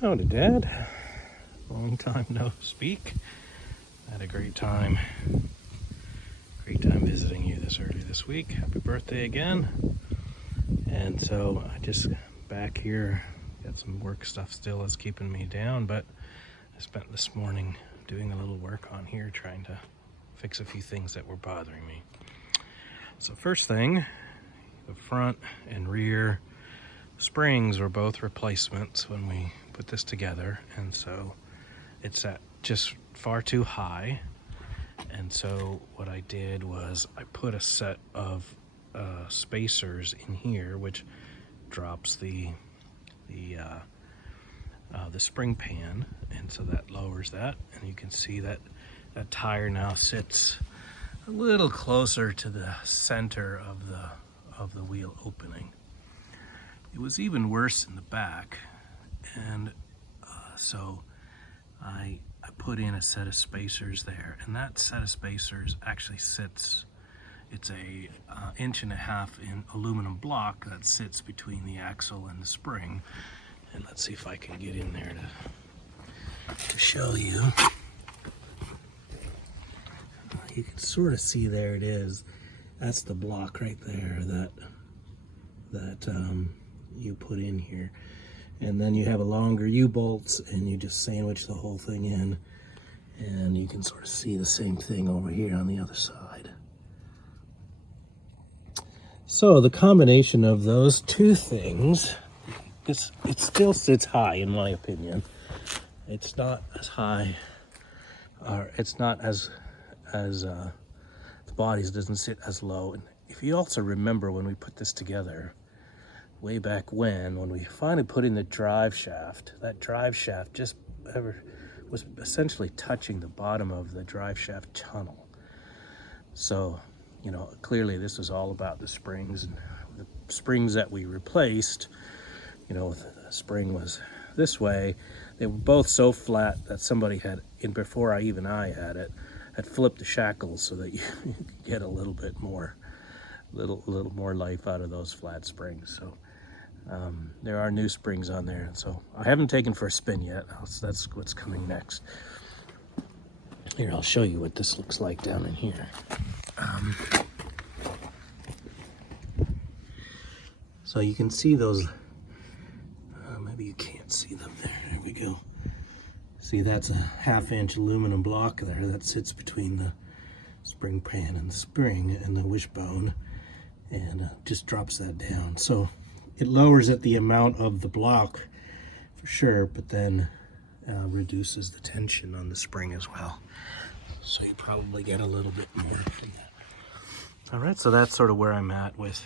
Howdy, Dad. Long time no speak. Had a great time. Great time visiting you this early this week. Happy birthday again. And so I just back here, got some work stuff still that's keeping me down, but I spent this morning doing a little work on here trying to fix a few things that were bothering me. So first thing, the front and rear springs were both replacements when we put this together, and so it's at just far too high. And so what I did was I put a set of spacers in here, which drops the spring pan, and so that lowers that. And you can see that that tire now sits a little closer to the center of the wheel opening. It was even worse in the back, and so I put in a set of spacers there, and that set of spacers actually sits, it's a 1.5 inch in aluminum block that sits between the axle and the spring. And let's see if I can get in there to show you. You can sort of see there it is. That's the block right there that you put in here. And then you have a longer U-bolts, and you just sandwich the whole thing in, and you can sort of see the same thing over here on the other side. So the combination of those two things, it still sits high in my opinion. It's not as high, or it's not as the bodies doesn't sit as low. And if you also remember when we put this together, way back when we finally put in the drive shaft, that drive shaft just was essentially touching the bottom of the drive shaft tunnel. So, you know, clearly this was all about the springs, and the springs that we replaced, you know, the spring was this way. They were both so flat that somebody had, before I had it, had flipped the shackles so that you could get a little bit more, little more life out of those flat springs. So there are new springs on there, so I haven't taken for a spin yet. That's what's coming next. Here, I'll show you what this looks like down in here. So you can see those, maybe you can't see them there. There we go. See, that's a 1/2 inch aluminum block there that sits between the spring pan and the spring and the wishbone, and just drops that down. So it lowers it the amount of the block for sure, but then reduces the tension on the spring as well. So you probably get a little bit more from that. All right, so that's sort of where I'm at with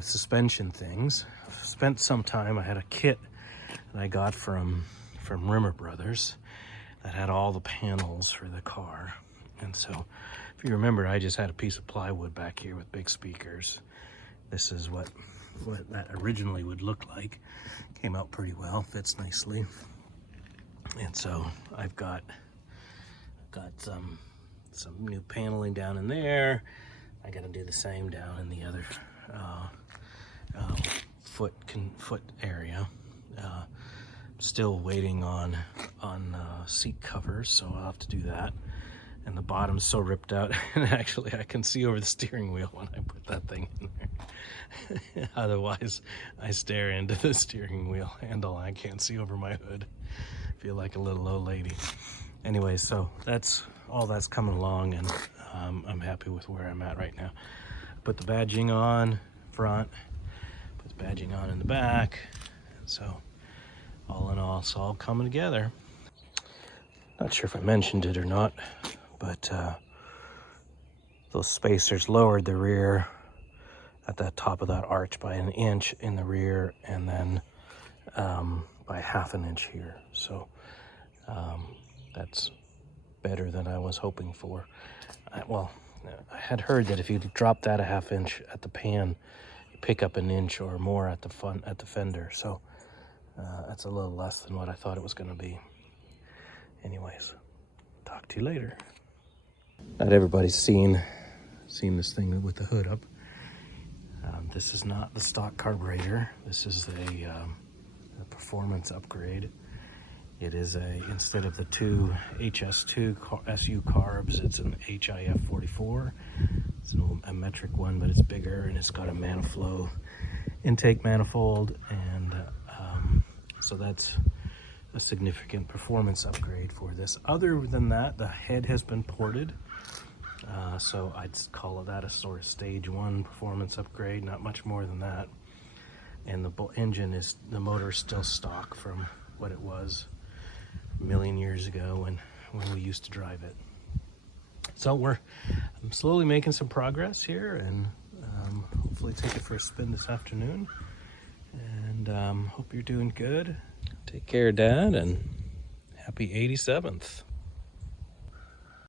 suspension things. I've spent some time. I had a kit that I got from Rimmer Brothers that had all the panels for the car. And so if you remember, I just had a piece of plywood back here with big speakers. This is what that originally would look like. Came out pretty well, fits nicely. And so I've got some new paneling down in there. I got to do the same down in the other foot area. Still waiting on seat covers, so I'll have to do that. And the bottom's so ripped out, and actually I can see over the steering wheel when I put that thing in there. Otherwise, I stare into the steering wheel handle and I can't see over my hood. I feel like a little old lady. Anyway, so that's all that's coming along, and I'm happy with where I'm at right now. Put the badging on front, put the badging on in the back, and so all in all, it's all coming together. Not sure if I mentioned it or not, but those spacers lowered the rear at the top of that arch by 1 inch in the rear, and then by 1/2 inch here. So that's better than I was hoping for. I had heard that if you drop that 1/2 inch at the pan, you pick up 1 inch or more at the fender. So that's a little less than what I thought it was going to be. Anyways, talk to you later. Not everybody's seen this thing with the hood up. This is not the stock carburetor. This is a performance upgrade. It is instead of the two HS2 SU carbs, it's an HIF 44. It's a metric one, but it's bigger, and it's got a ManaFlow intake manifold, and so that's a significant performance upgrade for this. Other than that, the head has been ported, so I'd call that a sort of stage 1 performance upgrade, not much more than that. And the motor is still stock from what it was a million years ago when we used to drive it. So I'm slowly making some progress here, and hopefully take it for a spin this afternoon. And hope you're doing good. Take care, Dad, and happy 87th.